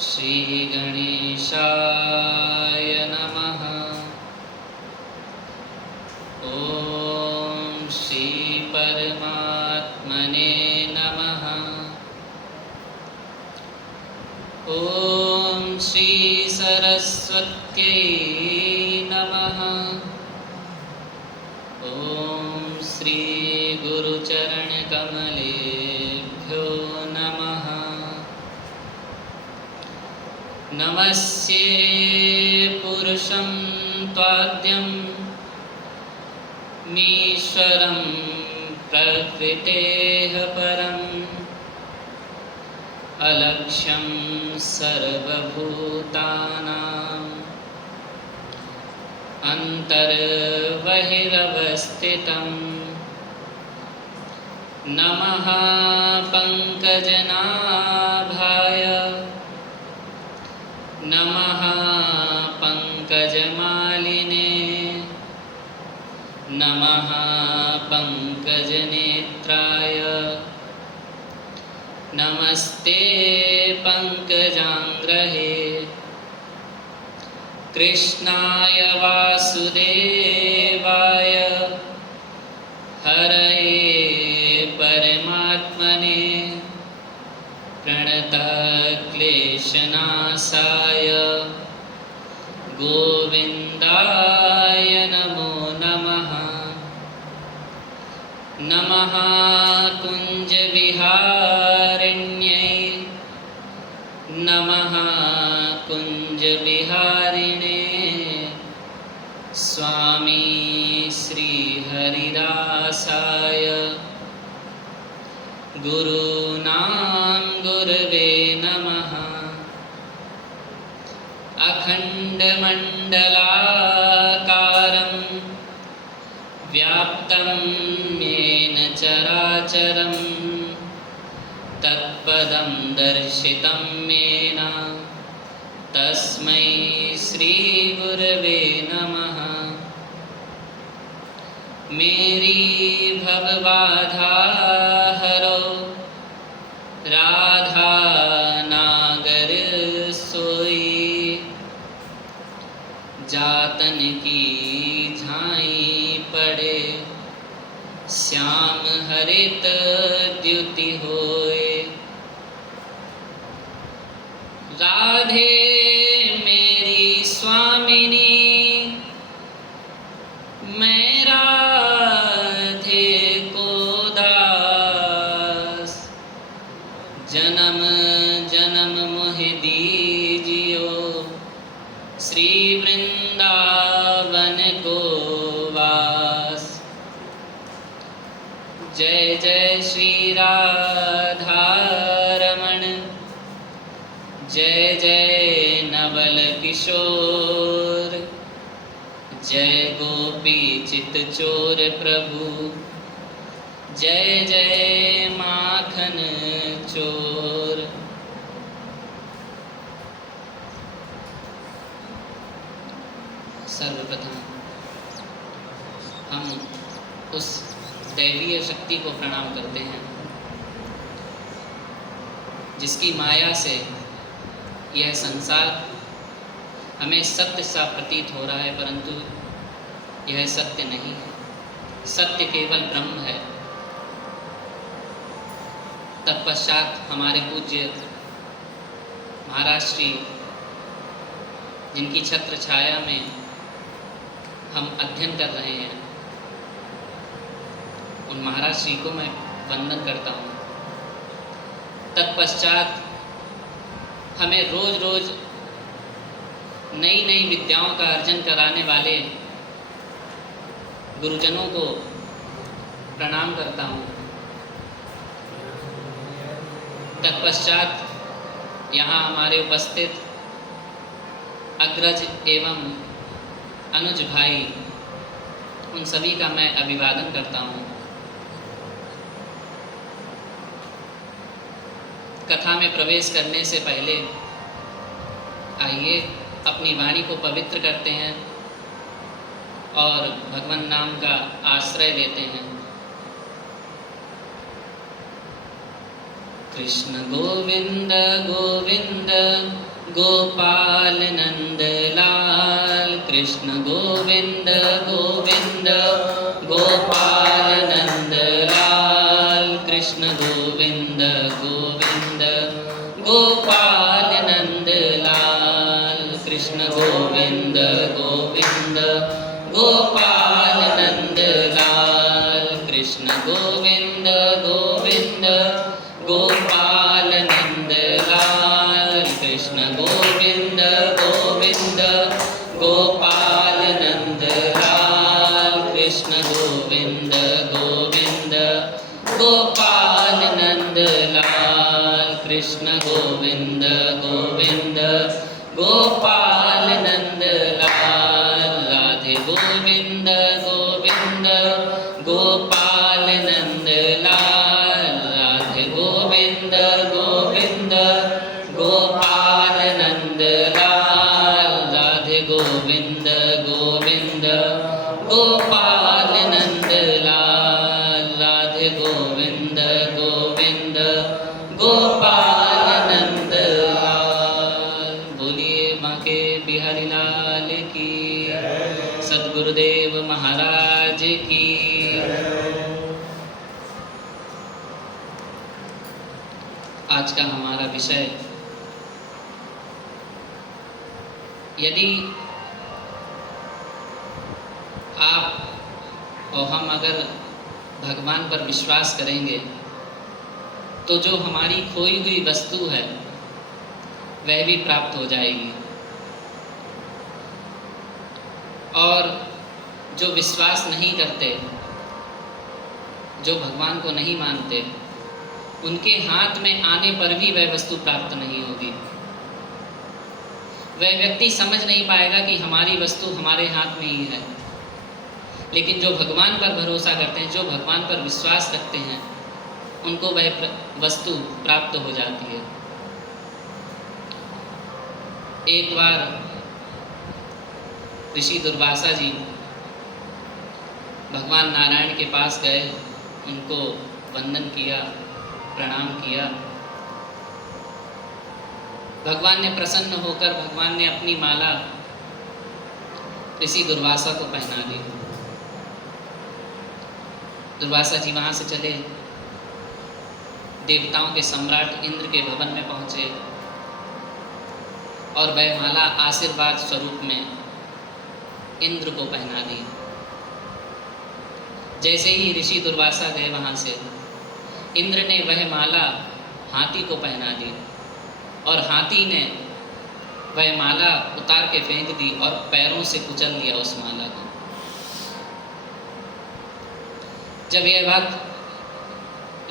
श्रीगणेशाय नमः। ॐ श्रीपरमात्मने नमः। ॐ श्रीसरस्वत्यै नमः। ॐ श्रीगुरुचरणकमलेभ्यो नमः। नमस्ये पुरुषं त्वाद्यं मीश्वरं प्रकृतेः परम् अलक्ष्यं सर्वभूतानाम् अन्तर्बहिरवस्थितं। नमः पंकजनाभाय नमः पंकजमालिने नमः पंकजनेत्राय नमस्ते पंकजांग्रहे। कृष्णाय वासुदेवाय हरये परमात्मने प्रणतक्लेशनाशाय गोविन्दाय नमो नमः। नमः कुञ्जविहारिण्यै नमः कुञ्जविहारिणे। स्वामी श्रीहरिदासाय गुरूणां गुरवे नमः। अखण्डमण्डलाकारं व्याप्तं येन चराचरं तत्पदं दर्शितं येन तस्मै श्रीगुरवे नमः। मेरी भवबाधा हरो राधा नागर सोई। जातन की झाई पड़े श्याम हरित द्युति होए। राधे मेरी स्वामिनी मैं राधे को दास। जन्म जन्म मोहि दीजियो श्री वृंदावन को वास। जय जय श्री राधा रमण जय जय नवल किशोर। जय गोपी चित चोर प्रभु जय जय माखन चोर। सर्वप्रथम हम उस दैवीय शक्ति को प्रणाम करते हैं जिसकी माया से यह संसार हमें सत्य सा प्रतीत हो रहा है, परंतु यह सत्य नहीं है। सत्य केवल ब्रह्म है। तत्पश्चात हमारे पूज्य महाराज श्री, जिनकी छत्र छाया में हम अध्ययन कर रहे हैं, उन महाराज श्री को मैं वंदन करता हूँ। तत्पश्चात हमें रोज रोज नई नई विद्याओं का अर्जन कराने वाले गुरुजनों को प्रणाम करता हूँ। तत्पश्चात यहाँ हमारे उपस्थित अग्रज एवं अनुज भाई, उन सभी का मैं अभिवादन करता हूँ। कथा में प्रवेश करने से पहले आइए अपनी वाणी को पवित्र करते हैं और भगवान नाम का आश्रय लेते हैं। कृष्ण गोविंद गोविंद गोपाल नंद लाल, कृष्ण गोविंद गोविंद गोपाल नंद लाल, कृष्ण गोविंद गोविंद गोपाल नंद लाल, कृष्ण गोविंद गोविंद गोपाल नंद लाल, कृष्ण गोविंद गोविंद गोपाल नंद लाल, कृष्ण गोविंद गोविंद गोपाल नंद लाल, कृष्ण गोविंद गोविंद गोपाल नंद लाल, कृष्ण गोविंद गोविंद गोपाल नंद लाल, राधे गोविंद गोविंद गोपाल नंद लाल, राधे गोविंद गोविंद गोपाल नंद लाल, राधे गोविंद गोविंद गोपाल नंद लाल, राधे गोविंद गोविंद गोपाल नंद लाल। बोलिए बांके बिहारी लाल की, सद्गुरुदेव महाराज की। आज का हमारा विषय, यदि आप और हम अगर भगवान पर विश्वास करेंगे तो जो हमारी खोई हुई वस्तु है वह भी प्राप्त हो जाएगी, और जो विश्वास नहीं करते, जो भगवान को नहीं मानते, उनके हाथ में आने पर भी वह वस्तु प्राप्त नहीं होगी। वह व्यक्ति समझ नहीं पाएगा कि हमारी वस्तु हमारे हाथ में ही है। लेकिन जो भगवान पर भरोसा करते हैं, जो भगवान पर विश्वास रखते हैं, उनको वह वस्तु प्राप्त हो जाती है। एक बार ऋषि दुर्वासा जी भगवान नारायण के पास गए, उनको वंदन किया, प्रणाम किया। भगवान ने प्रसन्न होकर भगवान ने अपनी माला ऋषि दुर्वासा को पहना दी। दुर्वासा जी वहाँ से चले, देवताओं के सम्राट इंद्र के भवन में पहुँचे और वह माला आशीर्वाद स्वरूप में इंद्र को पहना दी। जैसे ही ऋषि दुर्वासा गए वहाँ से, इंद्र ने वह माला हाथी को पहना दी और हाथी ने वह माला उतार के फेंक दी और पैरों से कुचल दिया उस माला को। जब यह बात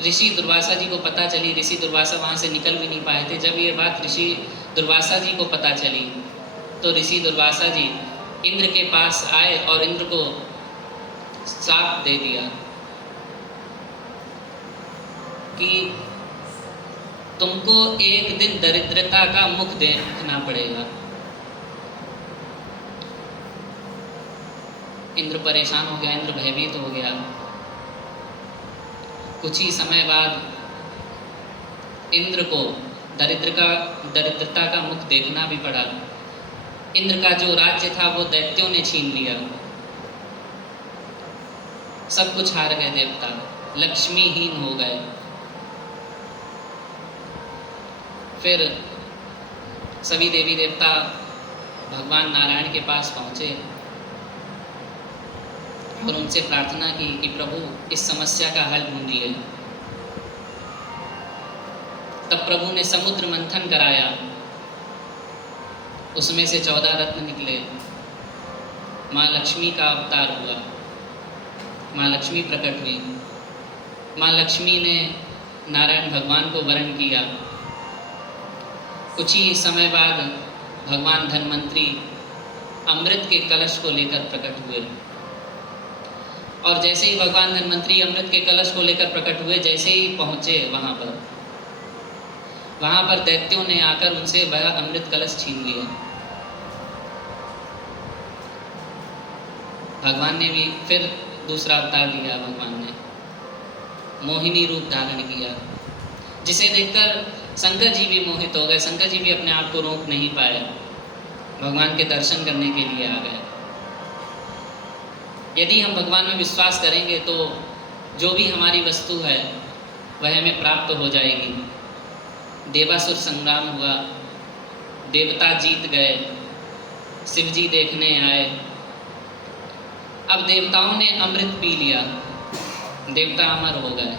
ऋषि दुर्वासा जी को पता चली, ऋषि दुर्वासा वहाँ से निकल भी नहीं पाए थे। जब ये बात ऋषि दुर्वासा जी को पता चली तो ऋषि दुर्वासा जी इंद्र के पास आए और इंद्र को श्राप दे दिया कि तुमको एक दिन दरिद्रता का मुख देखना पड़ेगा। इंद्र परेशान हो गया, इंद्र भयभीत हो गया। कुछ ही समय बाद इंद्र को दरिद्रता का मुख देखना भी पड़ा। इंद्र का जो राज्य था वो दैत्यों ने छीन लिया। सब कुछ हार गए देवता, लक्ष्मीहीन हो गए। फिर सभी देवी देवता भगवान नारायण के पास पहुँचे और उनसे प्रार्थना की कि प्रभु इस समस्या का हल ढूंढिए। तब प्रभु ने समुद्र मंथन कराया, उसमें से 14 रत्न निकले। माँ लक्ष्मी का अवतार हुआ, माँ लक्ष्मी प्रकट हुई। माँ लक्ष्मी ने नारायण भगवान को वरण किया। कुछ ही समय बाद भगवान धन्वंतरी अमृत के कलश को लेकर प्रकट हुए। और जैसे ही भगवान धन्वंतरी अमृत के कलश को लेकर प्रकट हुए, जैसे ही पहुँचे वहाँ पर दैत्यों ने आकर उनसे वह अमृत कलश छीन लिया। भगवान ने भी फिर दूसरा अवतार लिया। भगवान ने मोहिनी रूप धारण किया। जिसे देखकर शंकर जी भी मोहित हो गए। शंकर जी भी अपने आप को रोक नहीं पाए, भगवान के दर्शन करने के लिए आ गए। यदि हम भगवान में विश्वास करेंगे तो जो भी हमारी वस्तु है वह हमें प्राप्त हो जाएगी। देवासुर संग्राम हुआ, देवता जीत गए, शिव जी देखने आए। अब देवताओं ने अमृत पी लिया, देवता अमर हो गए।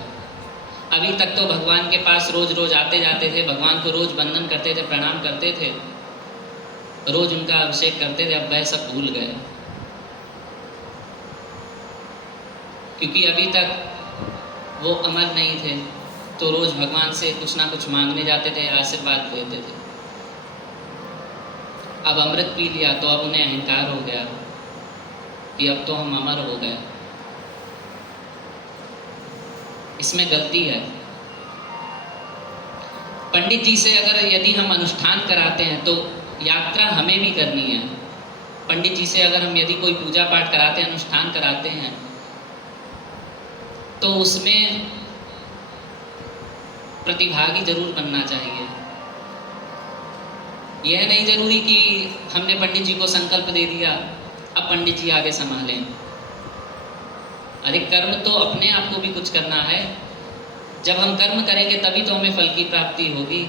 अभी तक तो भगवान के पास रोज रोज आते जाते थे, भगवान को रोज वंदन करते थे, प्रणाम करते थे, रोज उनका अभिषेक करते थे। अब वह सब भूल गए, क्योंकि अभी तक वो अमर नहीं थे, तो रोज भगवान से कुछ ना कुछ मांगने जाते थे, आशीर्वाद लेते थे। अब अमृत पी लिया तो अब उन्हें अहंकार हो गया कि अब तो हम अमर हो गए। इसमें गलती है। पंडित जी से अगर यदि हम अनुष्ठान कराते हैं तो यात्रा हमें भी करनी है। पंडित जी से अगर हम यदि कोई पूजा पाठ कराते हैं, अनुष्ठान कराते हैं, तो उसमें प्रतिभागी जरूर बनना चाहिए। यह नहीं जरूरी कि हमने पंडित जी को संकल्प दे दिया अब पंडित जी आगे संभालें। अरे कर्म तो अपने आप को भी कुछ करना है। जब हम कर्म करेंगे तभी तो हमें फल की प्राप्ति होगी।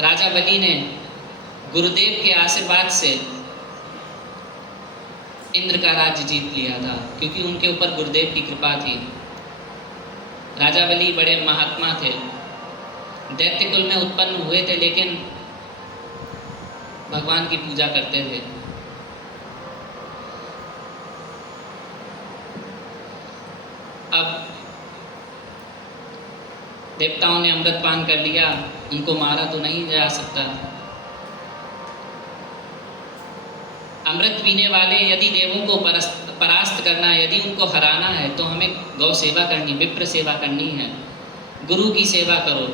राजा बलि ने गुरुदेव के आशीर्वाद से इंद्र का राज्य जीत लिया था, क्योंकि उनके ऊपर गुरुदेव की कृपा थी। राजा बलि बड़े महात्मा थे, दैत्य कुल में उत्पन्न हुए थे, लेकिन भगवान की पूजा करते थे। अब देवताओं ने अमृत पान कर लिया, उनको मारा तो नहीं जा सकता। अमृत पीने वाले यदि देवों को परास्त करना है, यदि उनको हराना है, तो हमें गौ सेवा करनी, विप्र सेवा करनी है, गुरु की सेवा करो,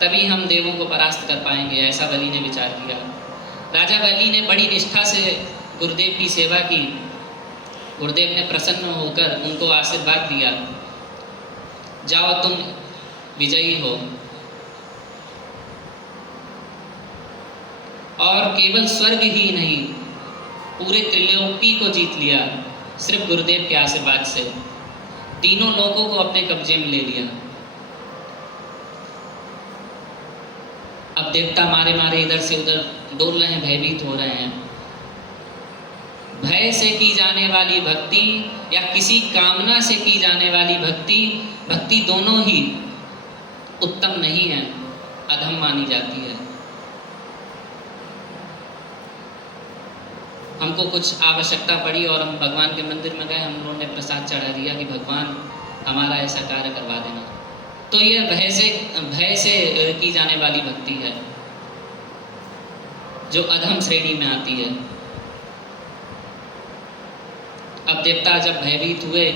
तभी हम देवों को परास्त कर पाएंगे। ऐसा बलि ने विचार किया। राजा बलि ने बड़ी निष्ठा से गुरुदेव की सेवा की। गुरुदेव ने प्रसन्न होकर उनको आशीर्वाद दिया, जाओ तुम विजयी हो। और केवल स्वर्ग ही नहीं, पूरे त्रिलोकी को जीत लिया सिर्फ गुरुदेव के आशीर्वाद से। तीनों लोगों को अपने कब्जे में ले लिया। अब देवता मारे मारे इधर से उधर डोल रहे हैं, भयभीत हो रहे हैं। भय से की जाने वाली भक्ति या किसी कामना से की जाने वाली भक्ति, भक्ति दोनों ही उत्तम नहीं है, अधम मानी जाती है। हमको कुछ आवश्यकता पड़ी और हम भगवान के मंदिर में गए, हम लोगों ने प्रसाद चढ़ा दिया कि भगवान हमारा ऐसा कार्य करवा देना, तो यह भय से की जाने वाली भक्ति है, जो अधम श्रेणी में आती है। अब देवता जब भयभीत हुए,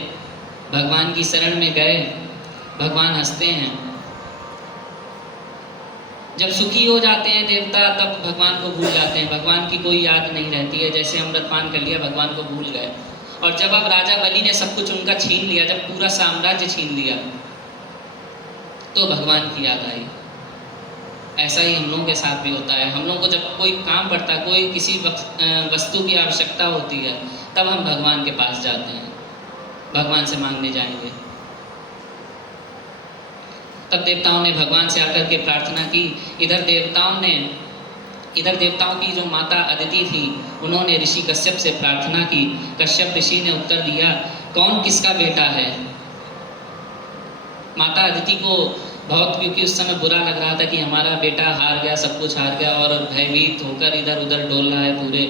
भगवान की शरण में गए, भगवान हंसते हैं। जब सुखी हो जाते हैं देवता, तब भगवान को भूल जाते हैं, भगवान की कोई याद नहीं रहती है। जैसे अमृतपान कर लिया, भगवान को भूल गए। और जब अब राजा बलि ने सब कुछ उनका छीन लिया, जब पूरा साम्राज्य छीन लिया, तो भगवान की याद आई। ऐसा ही हम लोगों के साथ भी होता है। हम लोगों को जब कोई काम पड़ता है, कोई किसी वस्तु की आवश्यकता होती है, तब हम भगवान के पास जाते हैं, भगवान से मांगने जाएंगे। तब देवताओं ने भगवान से आकर के प्रार्थना की। इधर देवताओं की जो माता अदिति थी, उन्होंने ऋषि कश्यप से प्रार्थना की। कश्यप ऋषि ने उत्तर दिया, कौन किसका बेटा है। माता अदिति को बहुत, क्योंकि उस समय बुरा लग रहा था कि हमारा बेटा हार गया, सब कुछ हार गया, और भयभीत होकर इधर उधर डोल रहा है, पूरे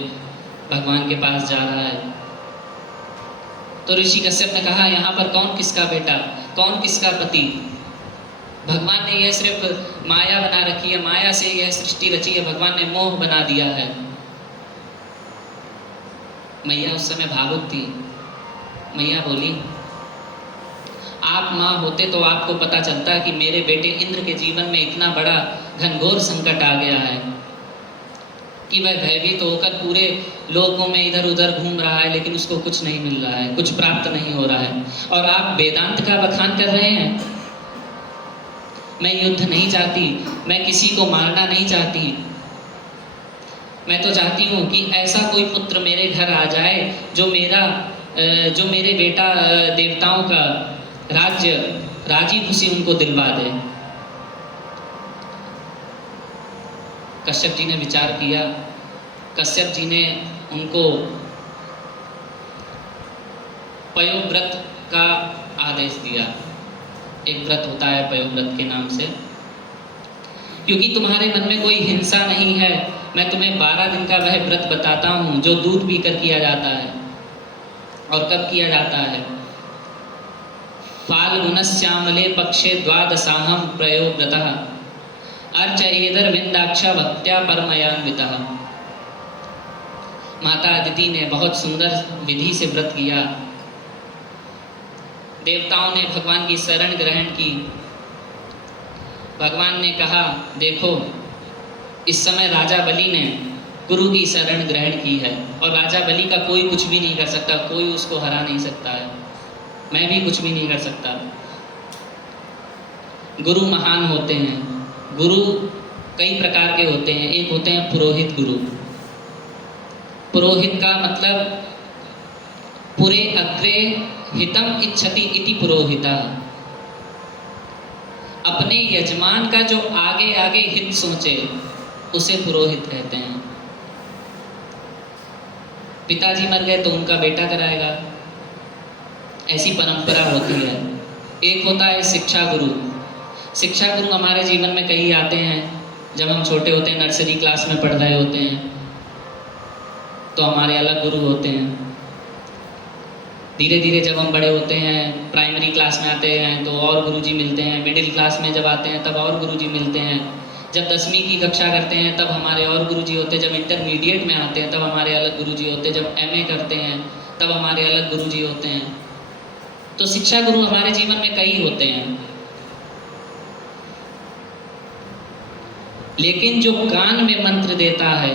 भगवान के पास जा रहा है। तो ऋषि कश्यप ने कहा, यहाँ पर कौन किसका बेटा, कौन किसका पति। भगवान ने यह सिर्फ माया बना रखी है, माया से यह सृष्टि रची है, भगवान ने मोह बना दिया है। मैया उस समय भावुक थी। मैया बोली, आप माँ होते तो आपको पता चलता कि मेरे बेटे इंद्र के जीवन में इतना बड़ा घनघोर संकट आ गया है, कि वह भयभीत होकर पूरे लोकों में इधर उधर घूम रहा है, लेकिन उसको कुछ नहीं मिल रहा है, कुछ प्राप्त नहीं हो रहा है। और आप वेदांत का बखान कर रहे हैं, मैं युद्ध नहीं चाहती, मैं किसी को मारना नहीं चाहती, मैं तो चाहती हूँ कि ऐसा कोई पुत्र मेरे घर आ जाए जो मेरे बेटा देवताओं का राज्य राजी खुशी उनको दिलवा दे। कश्यप जी ने विचार किया। कश्यप जी ने उनको पयोव्रत का आदेश दिया। एक व्रत होता है पयोव्रत के नाम से। क्योंकि तुम्हारे मन में कोई हिंसा नहीं है, मैं तुम्हें 12 दिन का वह व्रत बताता हूँ जो दूध पीकर किया जाता है। और कब किया जाता है? फाल्गुनश्यामले पक्षे द्वादशाहम प्रयोव्रतः अर्चयेदर विंदाक्ष भक्त्या परमयान्वितः। माता अदिति ने बहुत सुंदर विधि से व्रत किया। देवताओं ने भगवान की शरण ग्रहण की। भगवान ने कहा, देखो इस समय राजा बलि ने गुरु की शरण ग्रहण की है और राजा बलि का कोई कुछ भी नहीं कर सकता, कोई उसको हरा नहीं सकता है, मैं भी कुछ भी नहीं कर सकता। गुरु महान होते हैं। गुरु कई प्रकार के होते हैं। एक होते हैं पुरोहित गुरु। पुरोहित का मतलब पुरे अग्रे हितम इच्छति इति पुरोहिता। अपने यजमान का जो आगे आगे हित सोचे उसे पुरोहित कहते हैं। पिताजी मर गए तो उनका बेटा कराएगा, ऐसी परंपरा होती है। एक होता है शिक्षा गुरु। शिक्षा गुरु हमारे जीवन में कई आते हैं। जब हम छोटे होते हैं, नर्सरी क्लास में पढ़ रहे होते हैं, तो हमारे अलग गुरु होते हैं। धीरे धीरे जब हम बड़े होते हैं, प्राइमरी क्लास में आते हैं तो और गुरुजी मिलते हैं। मिडिल क्लास में जब आते हैं तब और गुरुजी मिलते हैं। जब 10वीं की कक्षा करते हैं तब हमारे और गुरुजी होते हैं। जब इंटरमीडिएट में आते हैं तब हमारे अलग गुरुजी होते हैं। जब MA करते हैं तब हमारे अलग गुरुजी होते हैं। तो शिक्षा गुरु हमारे जीवन में कई होते हैं, लेकिन जो कान में मंत्र देता है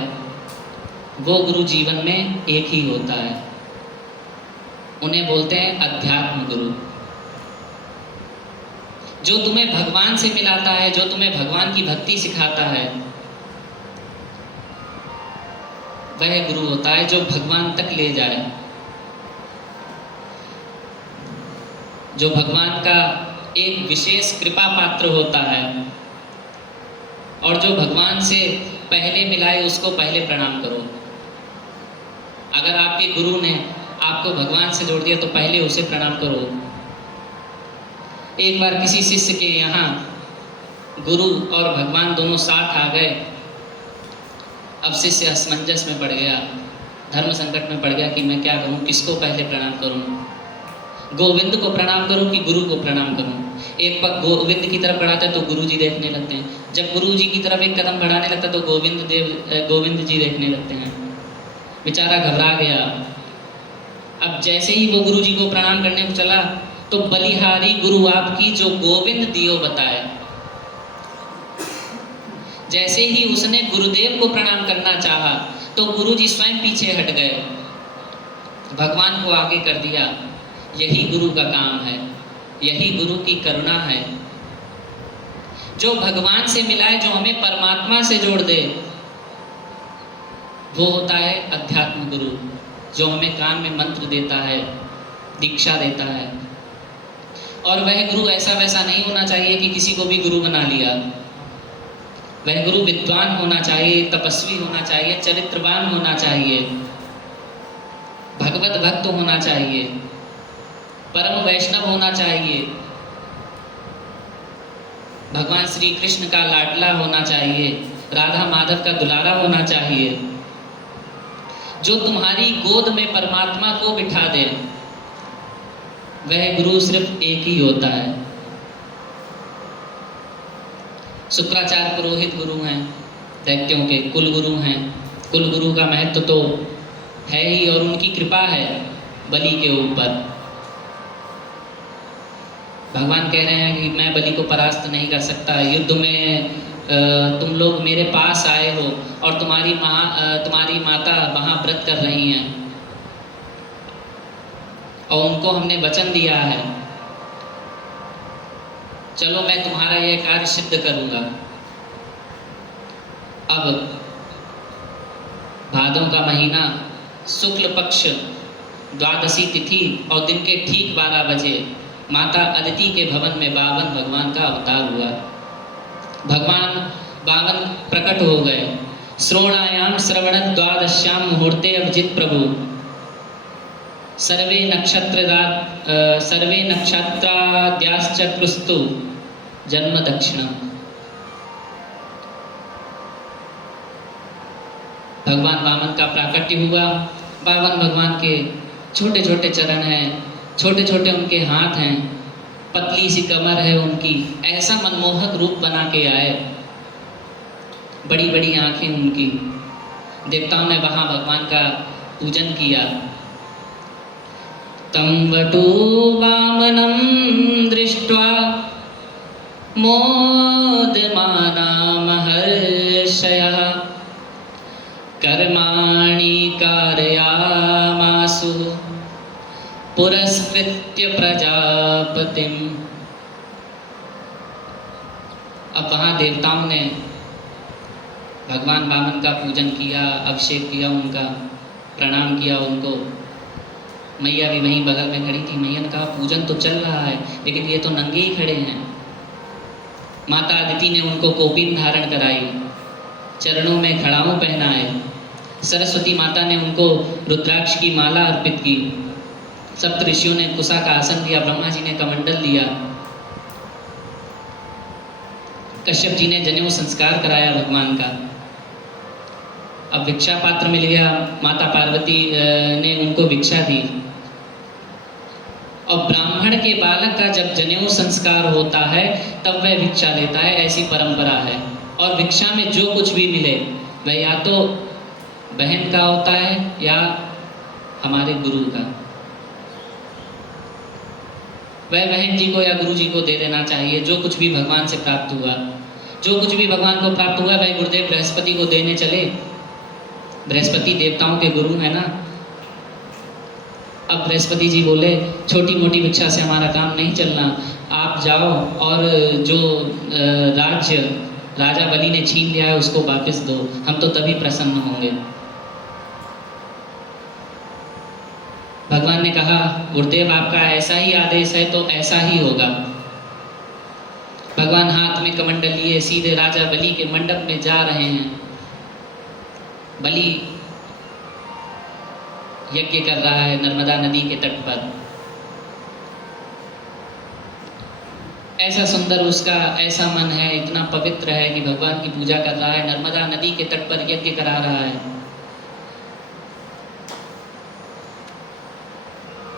वो गुरु जीवन में एक ही होता है। उन्हें बोलते हैं अध्यात्म गुरु। जो तुम्हें भगवान से मिलाता है, जो तुम्हें भगवान की भक्ति सिखाता है, वह गुरु होता है जो भगवान तक ले जाए, जो भगवान का एक विशेष कृपा पात्र होता है और जो भगवान से पहले मिलाए उसको पहले प्रणाम करो। अगर आपके गुरु ने आपको भगवान से जोड़ दिया तो पहले उसे प्रणाम करो। एक बार किसी शिष्य के यहाँ गुरु और भगवान दोनों साथ आ गए। अब शिष्य असमंजस में पड़ गया, धर्म संकट में पड़ गया कि मैं क्या करूं, किसको पहले प्रणाम करूं, गोविंद को प्रणाम करूं कि गुरु को प्रणाम करूं। एक पग गोविंद की तरफ बढ़ाता है तो गुरु जी देखने लगते हैं। जब गुरु जी की तरफ एक कदम बढ़ाने लगता है तो गोविंद जी देखने लगते हैं। बेचारा घबरा गया। अब जैसे ही वो गुरु जी को प्रणाम करने को चला तो बलिहारी गुरु आपकी जो गोविंद दियो बताए। जैसे ही उसने गुरुदेव को प्रणाम करना चाहा तो गुरु जी स्वयं पीछे हट गए, भगवान को आगे कर दिया। यही गुरु का काम है, यही गुरु की करुणा है। जो भगवान से मिलाए, जो हमें परमात्मा से जोड़ दे, वो होता है अध्यात्म गुरु, जो हमें कान में मंत्र देता है, दीक्षा देता है। और वह गुरु ऐसा वैसा नहीं होना चाहिए कि किसी को भी गुरु बना लिया। वह गुरु विद्वान होना चाहिए, तपस्वी होना चाहिए, चरित्रवान होना चाहिए, भगवत भक्त होना चाहिए, परम वैष्णव होना चाहिए, भगवान श्री कृष्ण का लाडला होना चाहिए, राधा माधव का दुलारा होना चाहिए, जो तुम्हारी गोद में परमात्मा को बिठा दे। वह गुरु सिर्फ एक ही होता है। शुक्राचार्य पुरोहित गुरु हैं, दैत्यों के कुल गुरु हैं। कुल गुरु का महत्व तो है ही, और उनकी कृपा है बलि के ऊपर। भगवान कह रहे हैं कि मैं बलि को परास्त नहीं कर सकता, युद्ध में तुम लोग मेरे पास आए हो और तुम्हारी माता वहाँ व्रत कर रही हैं और उनको हमने वचन दिया है, चलो मैं तुम्हारा यह कार्य सिद्ध करूँगा। अब भादों का महीना, शुक्ल पक्ष, द्वादशी तिथि और दिन के ठीक 12 बजे माता अदिति के भवन में बावन भगवान का अवतार हुआ। भगवान बावन प्रकट हो गए। श्रोणायाम श्रवण द्वादश्याम मुहूर्ते अभिजित प्रभु सर्वे नक्षत्राद्याश्च कृस्तु जन्म दक्षिणम। भगवान वामन का प्राकट्य हुआ। बावन भगवान के छोटे छोटे चरण हैं, छोटे छोटे उनके हाथ हैं, पतली सी कमर है उनकी, ऐसा मनमोहक रूप बना के आए, बड़ी बड़ी आंखें उनकी। देवताओं ने वहाँ भगवान का पूजन किया। तं वटु वामनं दृष्ट्वा मोदमाना महर्षयः कर्माणि कारयामासु पुरस्कृत्य प्रजापतिम्। अब वहाँ देवताओं ने भगवान वामन का पूजन किया, अभिषेक किया, उनका प्रणाम किया उनको। मैया भी वहीं बगल में खड़ी थी। मैया ने कहा पूजन तो चल रहा है लेकिन ये तो नंगे ही खड़े हैं। माता अदिति ने उनको कोपिन धारण कराई, चरणों में खड़ाऊ पहनाए। सरस्वती माता ने उनको रुद्राक्ष की माला अर्पित की। सप्त ऋषियों ने कुशा का आसन दिया, ब्रह्मा जी ने कमंडल दिया, कश्यप जी ने जनेऊ संस्कार कराया भगवान का। अब भिक्षा पात्र मिल गया, माता पार्वती ने उनको भिक्षा दी। और ब्राह्मण के बालक का जब जनेऊ संस्कार होता है तब वह भिक्षा लेता है, ऐसी परंपरा है। और भिक्षा में जो कुछ भी मिले वह या तो बहन का होता है या हमारे गुरु का। वह बहन जी को या गुरु जी को दे देना चाहिए जो कुछ भी भगवान से प्राप्त हुआ। जो कुछ भी भगवान को प्राप्त हुआ वह गुरुदेव बृहस्पति को देने चले। बृहस्पति देवताओं के गुरु है ना। अब बृहस्पति जी बोले छोटी मोटी भिक्षा से हमारा काम नहीं चलना, आप जाओ और जो राज्य राजा बलि ने छीन लिया है उसको वापस दो, हम तो तभी प्रसन्न होंगे। भगवान ने कहा गुरुदेव आपका ऐसा ही आदेश है तो ऐसा ही होगा। भगवान हाथ में कमंडल लिए सीधे राजा बलि के मंडप में जा रहे हैं। बलि यज्ञ कर रहा है नर्मदा नदी के तट पर। ऐसा सुंदर उसका ऐसा मन है, इतना पवित्र है कि भगवान की पूजा कर रहा है, नर्मदा नदी के तट पर यज्ञ करा रहा है।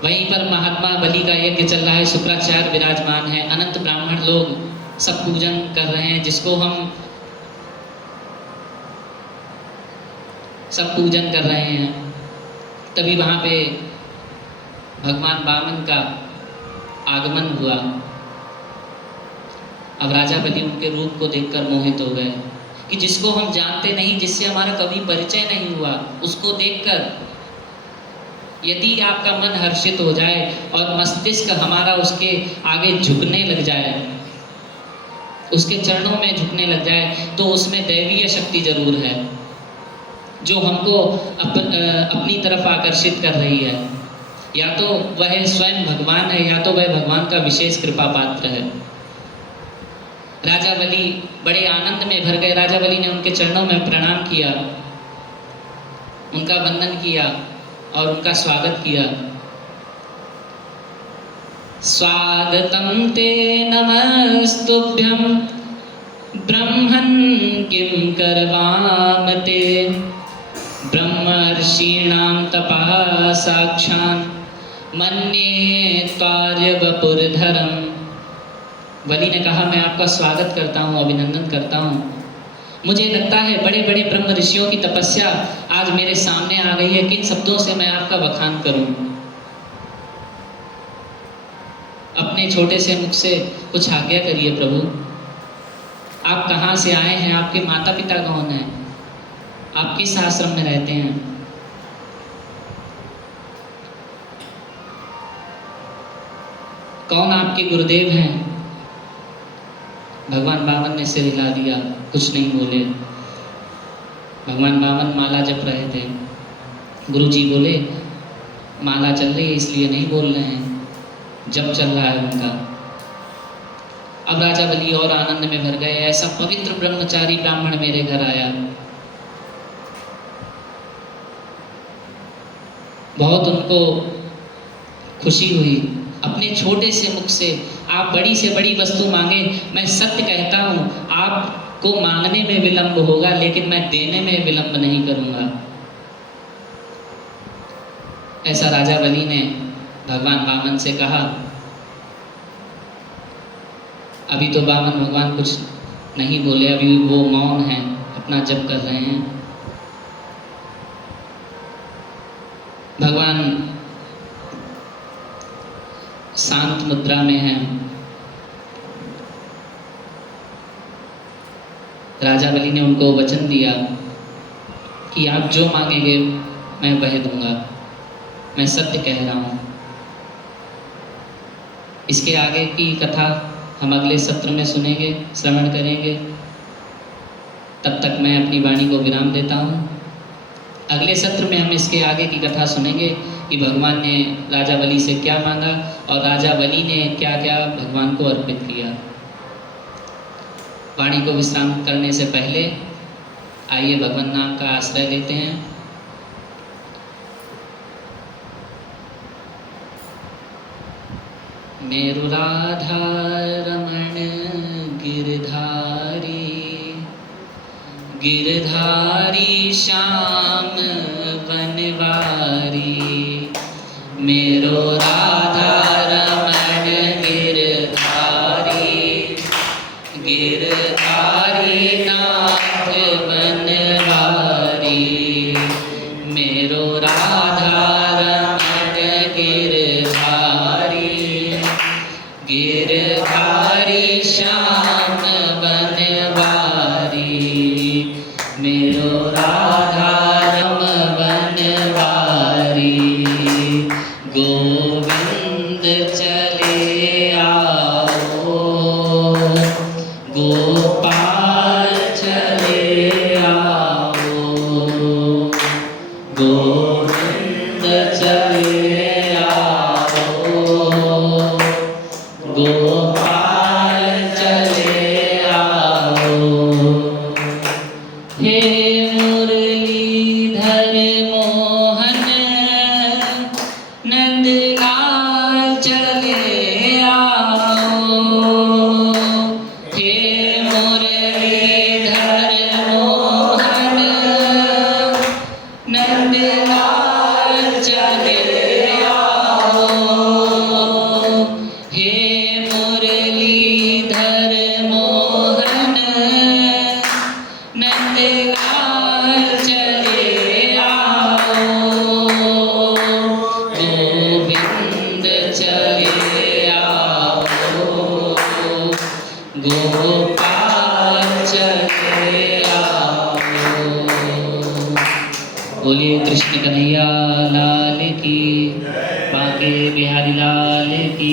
वहीं पर महात्मा बलि का यज्ञ चल रहा है, शुक्राचार्य विराजमान है, अनंत ब्राह्मण लोग सब पूजन कर रहे हैं, जिसको हम सब पूजन कर रहे हैं। तभी वहाँ पे भगवान वामन का आगमन हुआ। अब राजा बलि उनके रूप को देखकर मोहित हो गए कि जिसको हम जानते नहीं, जिससे हमारा कभी परिचय नहीं हुआ, उसको देखकर यदि आपका मन हर्षित हो जाए और मस्तिष्क हमारा उसके आगे झुकने लग जाए, उसके चरणों में झुकने लग जाए, तो उसमें दैवीय शक्ति जरूर है जो हमको अपनी तरफ आकर्षित कर रही है। या तो वह स्वयं भगवान है या तो वह भगवान का विशेष कृपा पात्र है। राजा बलि बड़े आनंद में भर गए। राजा बलि ने उनके चरणों में प्रणाम किया, उनका वंदन किया और उनका स्वागत किया। स्वागतं ते नमस्तुभ्यं ब्रह्मन् किं करवाम ते ब्रह्मर्षीणां तपः साक्षान् मन्ये त्वार्यवपुरधरम्। बलि ने कहा मैं आपका स्वागत करता हूँ, अभिनंदन करता हूँ। मुझे लगता है बड़े बड़े ब्रह्म ऋषियों की तपस्या आज मेरे सामने आ गई है। किन शब्दों से मैं आपका बखान करूं? अपने छोटे से मुख से कुछ आज्ञा करिए प्रभु। आप कहाँ से आए हैं, आपके माता पिता कौन हैं, आप किस आश्रम में रहते हैं। कौन आपके गुरुदेव हैं। भगवान बामन ने सिर हिला दिया, कुछ नहीं बोले। भगवान बामन माला जप रहे थे। गुरुजी बोले माला चल रही है इसलिए नहीं बोल रहे हैं, जप चल रहा है उनका। अब राजा बलि और आनंद में भर गए, ऐसा पवित्र ब्रह्मचारी ब्राह्मण मेरे घर आया। बहुत उनको खुशी हुई। अपने छोटे से मुख से आप बड़ी से बड़ी वस्तु मांगे, मैं सत्य कहता हूँ आपको मांगने में विलंब होगा लेकिन मैं देने में विलंब नहीं करूँगा। ऐसा राजा बलि ने भगवान वामन से कहा। अभी तो वामन भगवान कुछ नहीं बोले, अभी वो मौन हैं, अपना जप कर रहे हैं। भगवान शांत मुद्रा में हैं। राजा बलि ने उनको वचन दिया कि आप जो मांगेंगे मैं वह दूंगा, मैं सत्य कह रहा हूँ। इसके आगे की कथा हम अगले सत्र में सुनेंगे, श्रवण करेंगे। तब तक मैं अपनी वाणी को विराम देता हूँ। अगले सत्र में हम इसके आगे की कथा सुनेंगे कि भगवान ने राजा बलि से क्या मांगा और राजा बलि ने क्या क्या भगवान को अर्पित किया। वाणी को विश्राम करने से पहले आइए भगवान नाम का आश्रय लेते हैं। मेरु राधा रमण गिरधारी, गिरधारी श्याम बनवारी। मेरो राधा रमण गिरधारी, गिरधारी नाथ बनवारी। मेरो राधा रमण गिरधारी, गिरधारी श्याम बनवारी। मेरो राधा रम बनवारी। गोविंद चले आओ, गोपाल चले आओ। गोविंद चले आओ, गोपाल चले आओ। हे मुरलीधर मोहन नंदलाल चले आओ। हे मुरलीधर मोहन नंदलाल चले आओ। हे मुरलीधर मोहन नंदलाल चले आओ। गोविंद चले आओ, गोपाल चले आओ। बोलिए कृष्ण कन्हैया लाल की, बांके बिहारी लाल की।